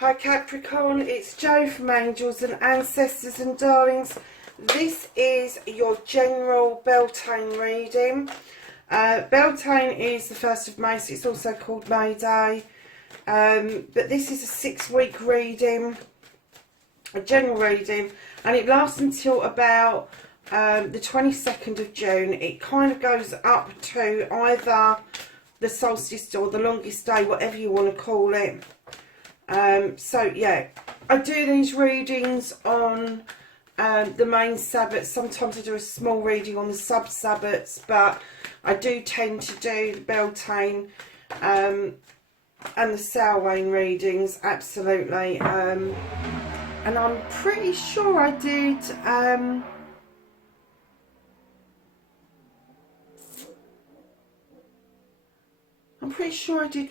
Hi Capricorn, it's Jo from Angels and Ancestors and Darlings. This is your general Beltane reading. Beltane is the 1st of May, so it's also called May Day. But this is a 6-week reading, a general reading, and it lasts until about the 22nd of June. It kind of goes up to either the solstice or the longest day, whatever you want to call it. So yeah, I do these readings on the main Sabbats. Sometimes I do a small reading on the sub-Sabbats, but I do tend to do the Beltane and the Samhain readings, absolutely. And I'm pretty sure I did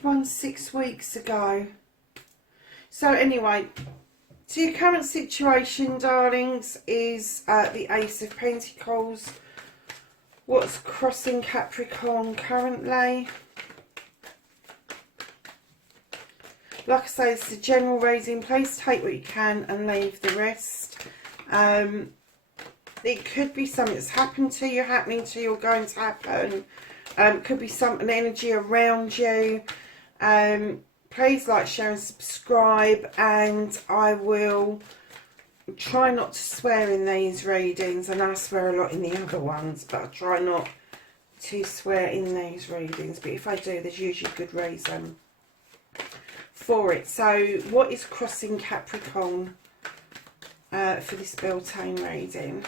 one 6 weeks ago. So anyway, so your current situation, darlings, is the Ace of Pentacles. What's crossing Capricorn currently? Like I say, it's a general reading. Please take what you can and leave the rest. It could be something that's happened to you, happening to you, or going to happen. Could be an energy around you. Please like, share and subscribe, and I will try not to swear in these readings. I know I swear a lot in the other ones, but I try not to swear in these readings. But if I do, there's usually a good reason for it. So what is crossing Capricorn for this Beltane reading?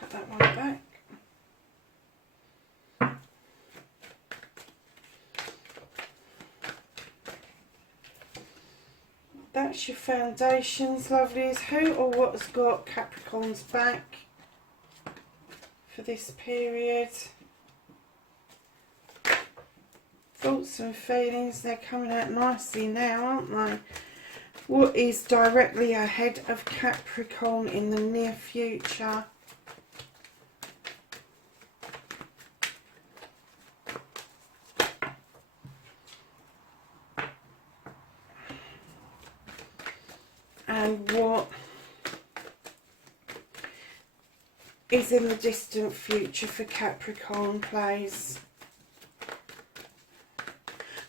Put that one back. That's your foundations, lovelies. Who or what has got Capricorn's back for this period? Thoughts and feelings, they're coming out nicely now, aren't they? What is directly ahead of Capricorn in the near future? And what is in the distant future for Capricorn, please?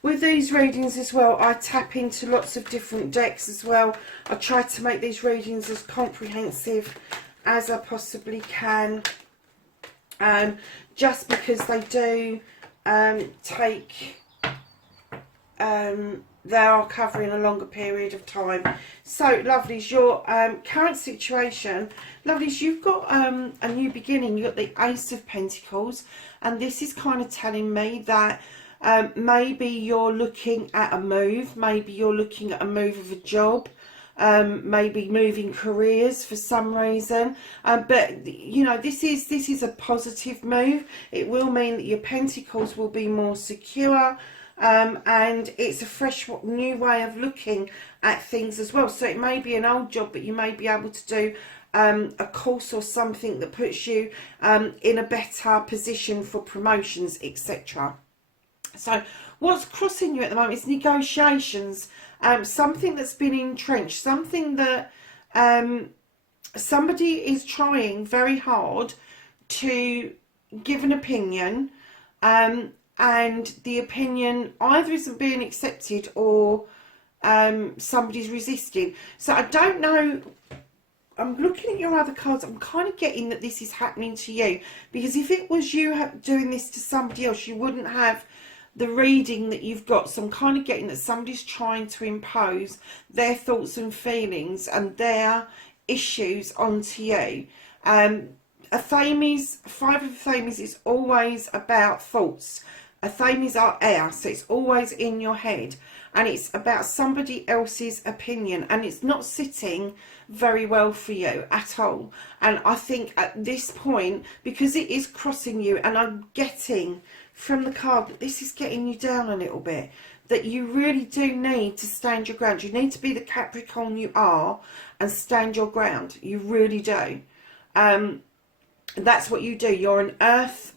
With these readings as well, I tap into lots of different decks as well. I try to make these readings as comprehensive as I possibly can. Just because they do take... they are covering a longer period of time. So, lovelies, your current situation, lovelies, you've got a new beginning. You've got the Ace of Pentacles, and this is kind of telling me that maybe you're looking at a move, maybe you're looking at a move of a job, maybe moving careers for some reason, but you know, this is a positive move. It will mean that your pentacles will be more secure. And it's a fresh new way of looking at things as well. So it may be an old job, but you may be able to do a course or something that puts you in a better position for promotions, etc. So what's crossing you at the moment is negotiations, something that's been entrenched, something that somebody is trying very hard to give an opinion, and the opinion either isn't being accepted or somebody's resisting. So I don't know, I'm looking at your other cards, I'm kind of getting that this is happening to you, because if it was you doing this to somebody else, you wouldn't have the reading that you've got. So I'm kind of getting that somebody's trying to impose their thoughts and feelings and their issues onto you. A Thames, 5 of Thames is always about thoughts. A Thames are air, so it's always in your head, and it's about somebody else's opinion, and it's not sitting very well for you at all. And I think at this point, because it is crossing you, and I'm getting from the card that this is getting you down a little bit, that you really do need to stand your ground. You need to be the Capricorn you are and stand your ground. You really do. That's what you do. You're an earth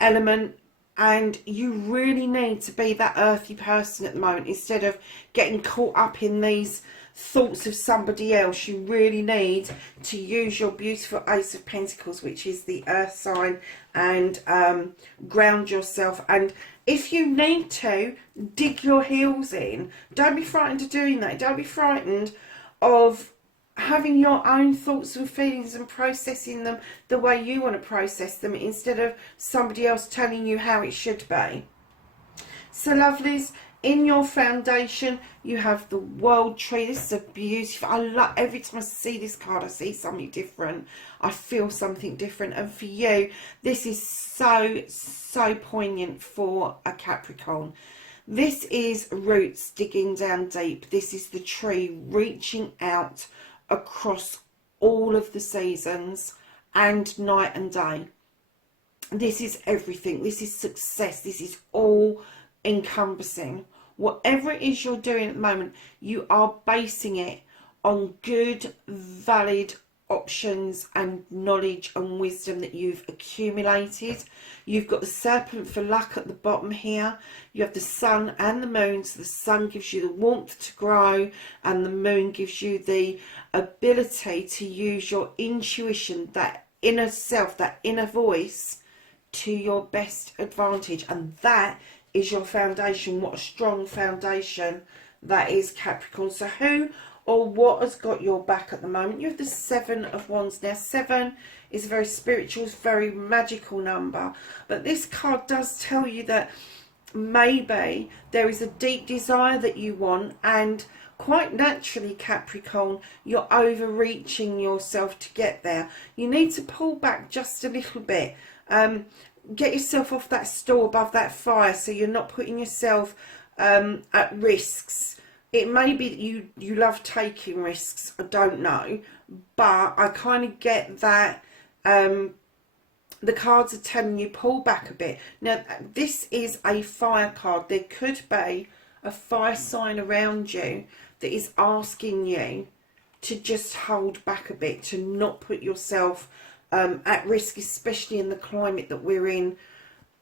element, and you really need to be that earthy person at the moment instead of getting caught up in these thoughts of somebody else. You really need to use your beautiful Ace of Pentacles, which is the earth sign, and ground yourself. And if you need to, dig your heels in. Don't be frightened of doing that. Don't be frightened of having your own thoughts and feelings and processing them the way you want to process them, instead of somebody else telling you how it should be. So lovelies, in your foundation you have the World Tree. This is a beautiful, I love, every time I see this card I see something different, I feel something different. And for you, this is so poignant for a Capricorn. This is roots digging down deep. This is the tree reaching out across all of the seasons and night and day. This is everything. This is success. This is all encompassing. Whatever it is you're doing at the moment, you are basing it on good, valid options and knowledge and wisdom that you've accumulated. You've got the Serpent for luck at the bottom here. You have the sun and the moon. So the sun gives you the warmth to grow, and the moon gives you the ability to use your intuition, that inner self, that inner voice, to your best advantage. And that is your foundation. What a strong foundation that is, Capricorn. So who or what has got your back at the moment? You have the Seven of Wands. Now 7 is a very spiritual, very magical number, but this card does tell you that maybe there is a deep desire that you want, and quite naturally, Capricorn, you're overreaching yourself to get there. You need to pull back just a little bit. Get yourself off that stool above that fire, so you're not putting yourself at risks. It may be that you love taking risks, I don't know, but I kind of get that the cards are telling you pull back a bit. Now this is a fire card. There could be a fire sign around you that is asking you to just hold back a bit, to not put yourself at risk, especially in the climate that we're in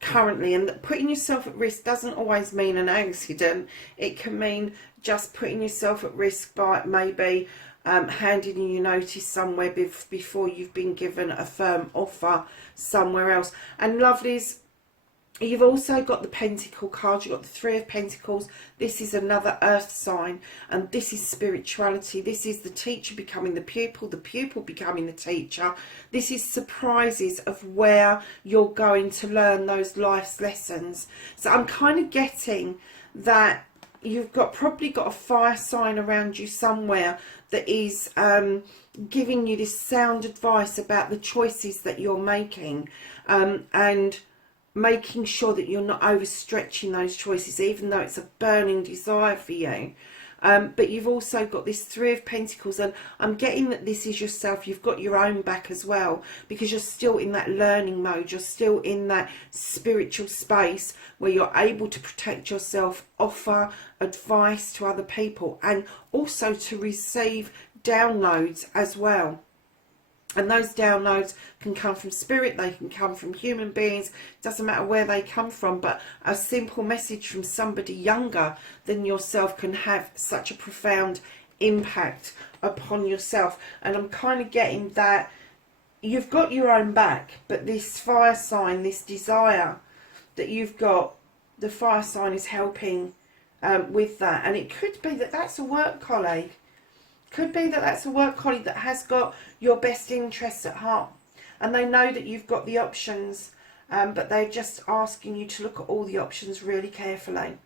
currently. And that putting yourself at risk doesn't always mean an accident. It can mean just putting yourself at risk by maybe handing in your notice somewhere before you've been given a firm offer somewhere else. And lovelies, you've also got the Pentacle card. You've got the Three of Pentacles. This is another earth sign, and this is spirituality. This is the teacher becoming the pupil becoming the teacher. This is surprises of where you're going to learn those life's lessons. So I'm kind of getting that you've probably got a fire sign around you somewhere that is giving you this sound advice about the choices that you're making, and making sure that you're not overstretching those choices, even though it's a burning desire for you. But you've also got this Three of Pentacles, and I'm getting that this is yourself. You've got your own back as well, because you're still in that learning mode. You're still in that spiritual space where you're able to protect yourself, offer advice to other people, and also to receive downloads as well. And those downloads can come from spirit, they can come from human beings, doesn't matter where they come from, but a simple message from somebody younger than yourself can have such a profound impact upon yourself. And I'm kind of getting that you've got your own back, but this fire sign, this desire that you've got, the fire sign is helping with that. And it could be that that's a work colleague. Could be that that's a work colleague that has got your best interests at heart, and they know that you've got the options, but they're just asking you to look at all the options really carefully.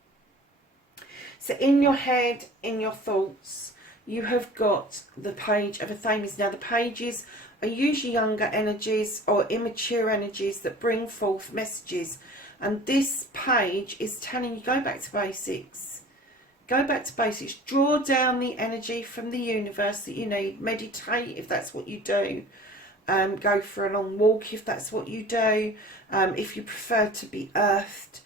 So in your head, in your thoughts, you have got the Page of Athame. Now the pages are usually younger energies or immature energies that bring forth messages, and this page is telling you go back to basics. Go back to basics. Draw down the energy from the universe that you need. Meditate if that's what you do. Go for a long walk if that's what you do. If you prefer to be earthed,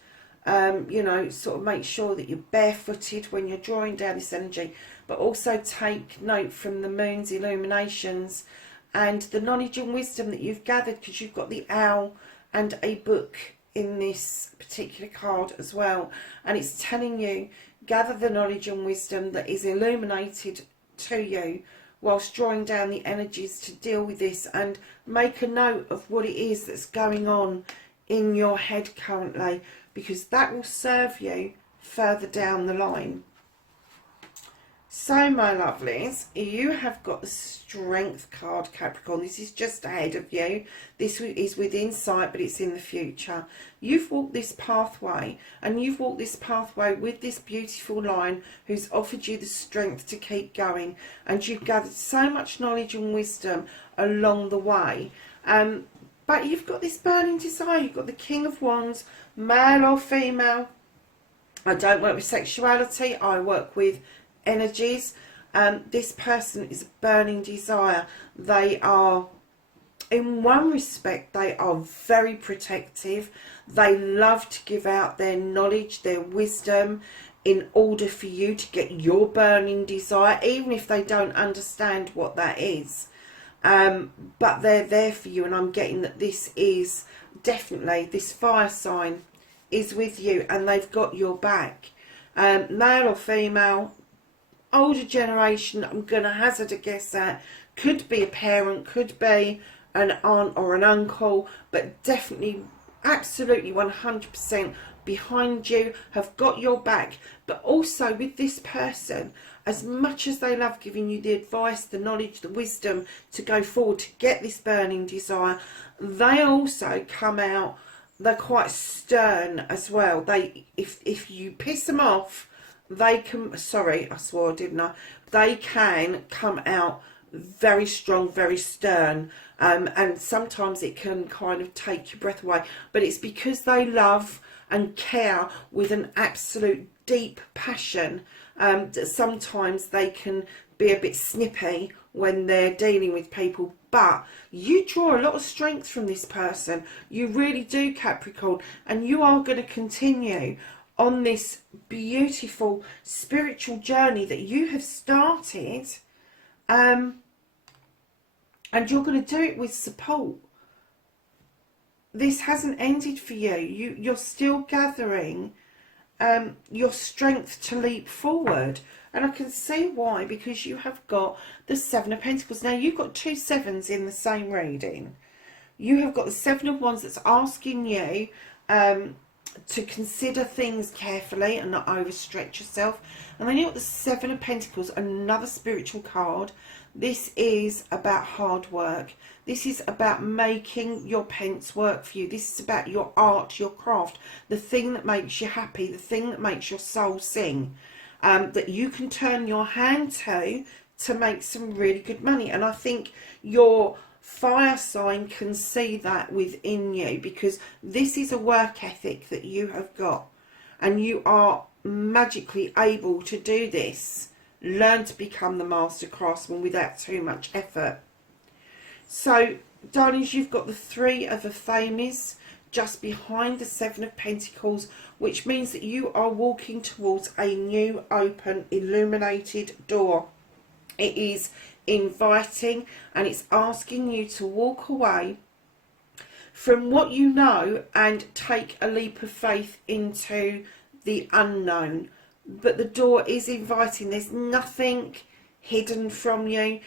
You know, sort of make sure that you're barefooted when you're drawing down this energy, but also take note from the moon's illuminations and the knowledge and wisdom that you've gathered, because you've got the owl and a book in this particular card as well, and it's telling you gather the knowledge and wisdom that is illuminated to you whilst drawing down the energies to deal with this, and make a note of what it is that's going on in your head currently, because that will serve you further down the line. So, my lovelies, you have got the Strength card, Capricorn. This is just ahead of you. This is within sight, but it's in the future. You've walked this pathway, and you've walked this pathway with this beautiful lion who's offered you the strength to keep going. And you've gathered so much knowledge and wisdom along the way. But you've got this burning desire. You've got the King of Wands, male or female. I don't work with sexuality. I work with energies. This person is a burning desire. They are, in one respect, they are very protective. They love to give out their knowledge, their wisdom, in order for you to get your burning desire, even if they don't understand what that is. But they're there for you, and I'm getting that this is definitely, this fire sign is with you, and they've got your back. Male or female, older generation, I'm going to hazard a guess at, could be a parent, could be an aunt or an uncle, but definitely, absolutely 100% behind you, have got your back. But also with this person, as much as they love giving you the advice, the knowledge, the wisdom to go forward to get this burning desire, they also come out, they're quite stern as well. They, if you piss them off, they can, sorry, I swore, didn't I? They can come out very strong, very stern, and sometimes it can kind of take your breath away. But it's because they love and care with an absolute deep passion, that sometimes they can be a bit snippy when they're dealing with people. But you draw a lot of strength from this person. You really do, Capricorn, and you are going to continue on this beautiful spiritual journey that you have started, and you're going to do it with support. This hasn't ended for you. You're still gathering your strength to leap forward, and I can see why, because you have got the Seven of Pentacles. Now, you've got two sevens in the same reading. You have got the Seven of Wands that's asking you to consider things carefully and not overstretch yourself. And then you've got the Seven of Pentacles, another spiritual card. This is about hard work. This is about making your pence work for you. This is about your art, your craft, the thing that makes you happy, the thing that makes your soul sing, that you can turn your hand to make some really good money. And I think your fire sign can see that within you, because this is a work ethic that you have got, and you are magically able to do this. Learn to become the master craftsman without too much effort. So, darlings, you've got the Three of Aphames just behind the Seven of Pentacles, which means that you are walking towards a new, open, illuminated door. It is inviting, and it's asking you to walk away from what you know and take a leap of faith into the unknown. But the door is inviting. There's nothing hidden from you.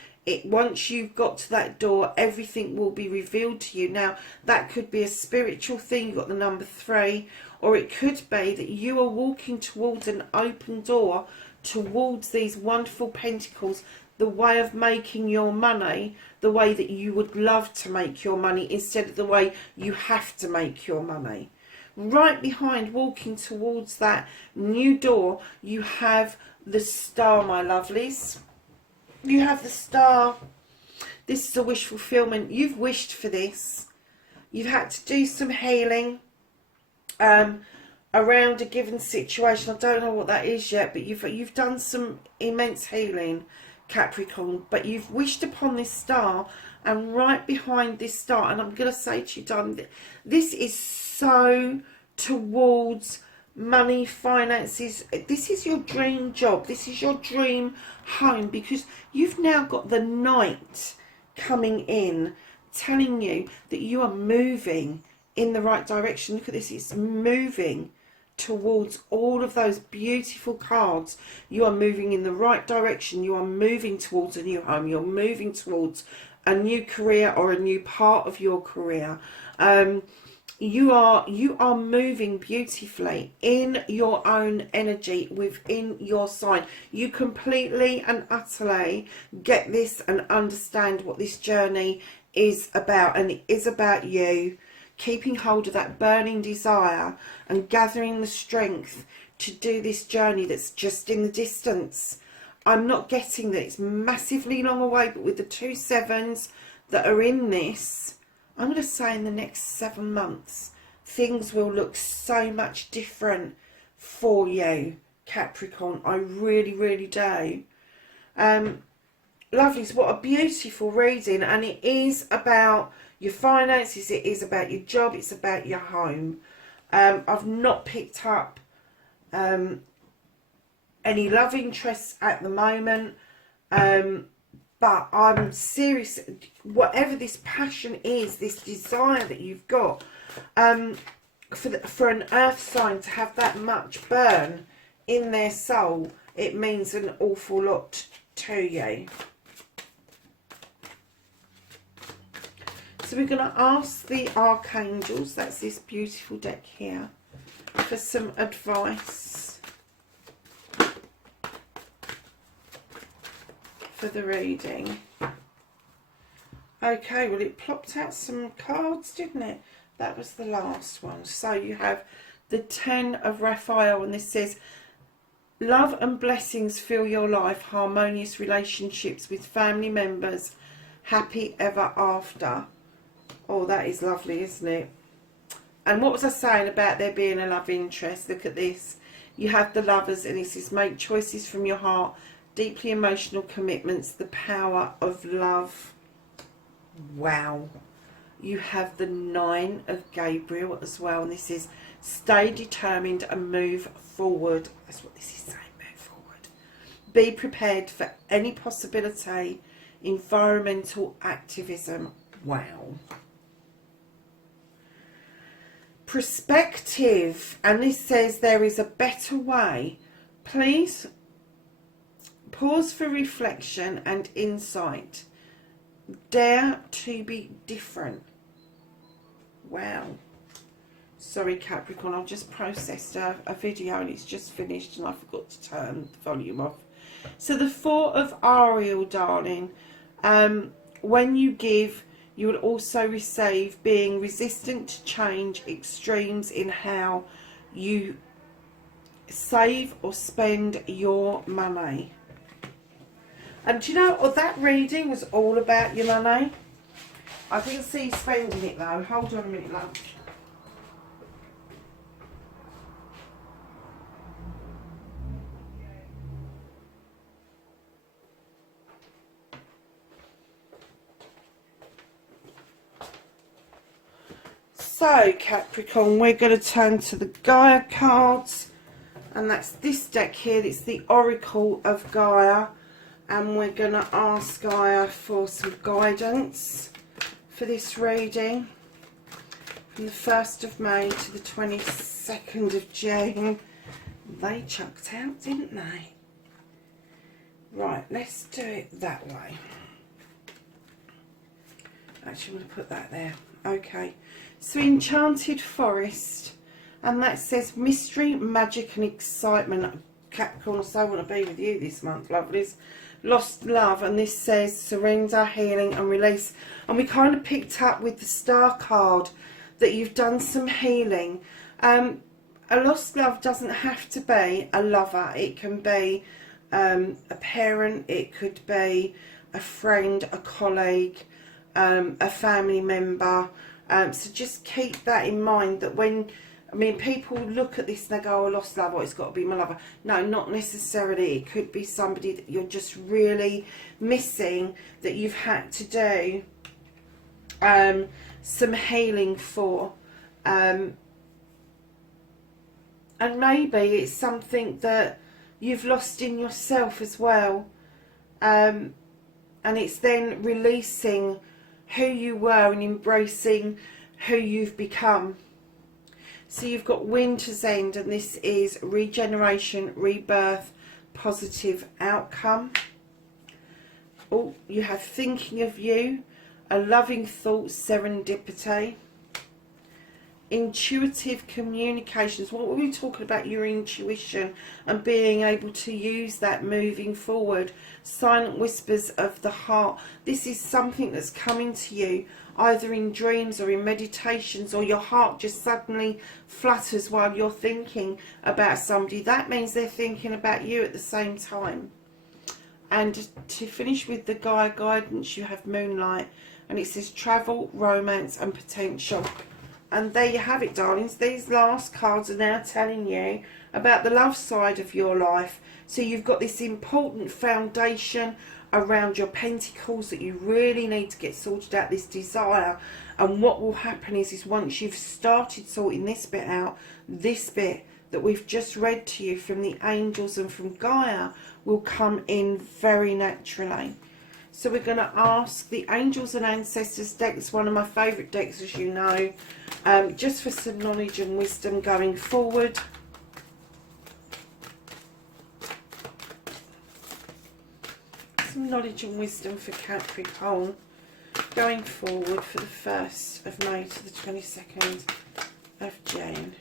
Once you've got to that door, everything will be revealed to you. Now, that could be a spiritual thing. You've got the number 3, or it could be that you are walking towards an open door, towards these wonderful pentacles, the way of making your money, the way that you would love to make your money, instead of the way you have to make your money. Right behind, walking towards that new door, you have the Star, my lovelies. You have the Star. This is a wish fulfillment. You've wished for this. You've had to do some healing around a given situation. I don't know what that is yet, but you've done some immense healing, Capricorn. But you've wished upon this Star, and right behind this Star, and I'm going to say to you, darling, this is so towards money, finances. This is your dream job. This is your dream home, because you've now got the Knight coming in telling you that you are moving in the right direction. Look at this, it's moving towards all of those beautiful cards. You are moving in the right direction. You are moving towards a new home. You're moving towards a new career or a new part of your career. You are moving beautifully in your own energy within your sign. You completely and utterly get this and understand what this journey is about, and it is about you keeping hold of that burning desire and gathering the strength to do this journey that's just in the distance. I'm not getting that it's massively long away, but with the 2 sevens that are in this, I'm going to say in the next 7 months, things will look so much different for you, Capricorn. I really, really do. Lovelies, what a beautiful reading. And it is about your finances, it is about your job, it's about your home. I've not picked up any love interests at the moment. But I'm serious, whatever this passion is, this desire that you've got, for an earth sign to have that much burn in their soul, it means an awful lot to you. So we're going to ask the archangels, that's this beautiful deck here, for some advice for the reading. Okay, well, it plopped out some cards, didn't it? That was the last one. So you have the 10 of Raphael, and this says, love and blessings fill your life, harmonious relationships with family members, happy ever after. Oh, that is lovely, isn't it? And what was I saying about there being a love interest? Look at this. You have the Lovers, and this is make choices from your heart, deeply emotional commitments, the power of love. Wow. You have the 9 of Gabriel as well, and this is stay determined and move forward. That's what this is saying, move forward. Be prepared for any possibility, environmental activism. Wow. Perspective, and this says there is a better way. Please pause for reflection and insight. Dare to be different. Wow. Sorry, Capricorn, I've just processed a video and it's just finished and I forgot to turn the volume off. So the 4 of Ariel, darling. When you give, you will also receive, being resistant to change, extremes in how you save or spend your money. And do you know what, that reading was all about your money. I didn't see you spending it though. Hold on a minute, love. So, Capricorn, we're going to turn to the Gaia cards. And that's this deck here. It's the Oracle of Gaia. And we're going to ask Gaia for some guidance for this reading. From the 1st of May to the 22nd of June. They chucked out, didn't they? Right, let's do it that way. Actually, I'm going to put that there. Okay. So, Enchanted Forest. And that says mystery, magic and excitement. Capricorn, I so want to be with you this month, lovelies. Lost love, and this says surrender, healing and release. And we kind of picked up with the Star card that you've done some healing. A lost love doesn't have to be a lover. It can be a parent, it could be a friend, a colleague, a family member. So just keep that in mind, that when, I mean, people look at this and they go, oh, I lost love, or it's got to be my lover. No, not necessarily. It could be somebody that you're just really missing, that you've had to do some healing for. And maybe it's something that you've lost in yourself as well. And it's then releasing who you were and embracing who you've become. So you've got Winter's End, and this is regeneration, rebirth, positive outcome. Oh, you have thinking of you, a loving thought, serendipity. Intuitive communications. What were we talking about? Your intuition and being able to use that moving forward. Silent whispers of the heart. This is something that's coming to you either in dreams or in meditations, or your heart just suddenly flutters while you're thinking about somebody. That means they're thinking about you at the same time. And to finish with the guidance, you have Moonlight, and it says travel, romance and potential. And there you have it, darlings. These last cards are now telling you about the love side of your life. So you've got this important foundation around your pentacles that you really need to get sorted out, this desire. And what will happen is once you've started sorting this bit out, this bit that we've just read to you from the angels and from Gaia will come in very naturally. So we're going to ask the Angels and Ancestors deck. It's one of my favourite decks, as you know, just for some knowledge and wisdom going forward. Some knowledge and wisdom for Capricorn going forward for the 1st of May to the 22nd of June.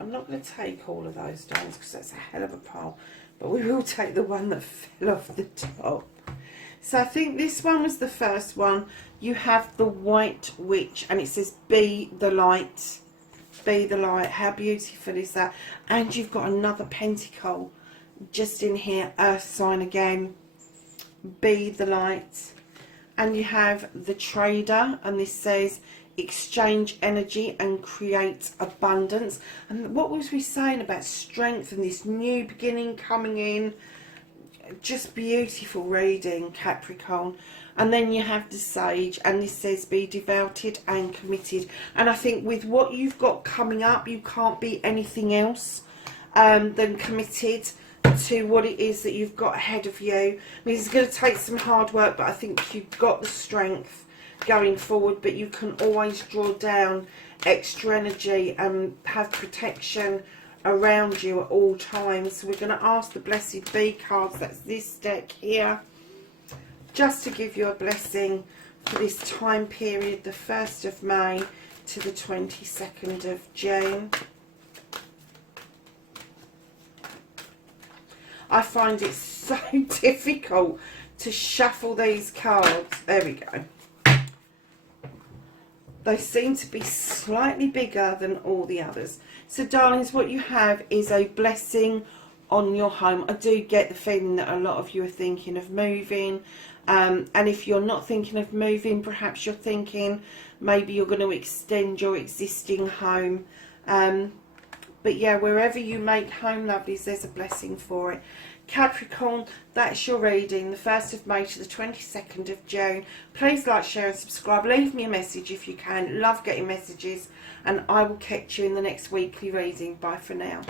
I'm not going to take all of those stones because that's a hell of a pile, but we will take the one that fell off the top. So I think this one was the first one. You have the White Witch, and it says be the light. Be the light. How beautiful is that? And you've got another pentacle just in here, earth sign again. Be the light. And you have the Trader, and this says exchange energy and create abundance. And what was we saying about strength and this new beginning coming in? Just beautiful reading, Capricorn. And then you have the Sage, and this says be devoted and committed. And I think with what you've got coming up, you can't be anything else than committed to what it is that you've got ahead of you. I mean, it's going to take some hard work, but I think you've got the strength going forward. But you can always draw down extra energy and have protection around you at all times. So we're going to ask the Blessed Bee cards, that's this deck here, just to give you a blessing for this time period, the 1st of May to the 22nd of June. I find it so difficult to shuffle these cards. There we go. They seem to be slightly bigger than all the others. So, darlings, what you have is a blessing on your home. I do get the feeling that a lot of you are thinking of moving. And if you're not thinking of moving, perhaps you're thinking maybe you're going to extend your existing home. But yeah, wherever you make home, lovelies, there's a blessing for it. Capricorn, that's your reading, the 1st of May to the 22nd of June. Please like, share and subscribe. Leave me a message if you can. Love getting messages. And I will catch you in the next weekly reading. Bye for now.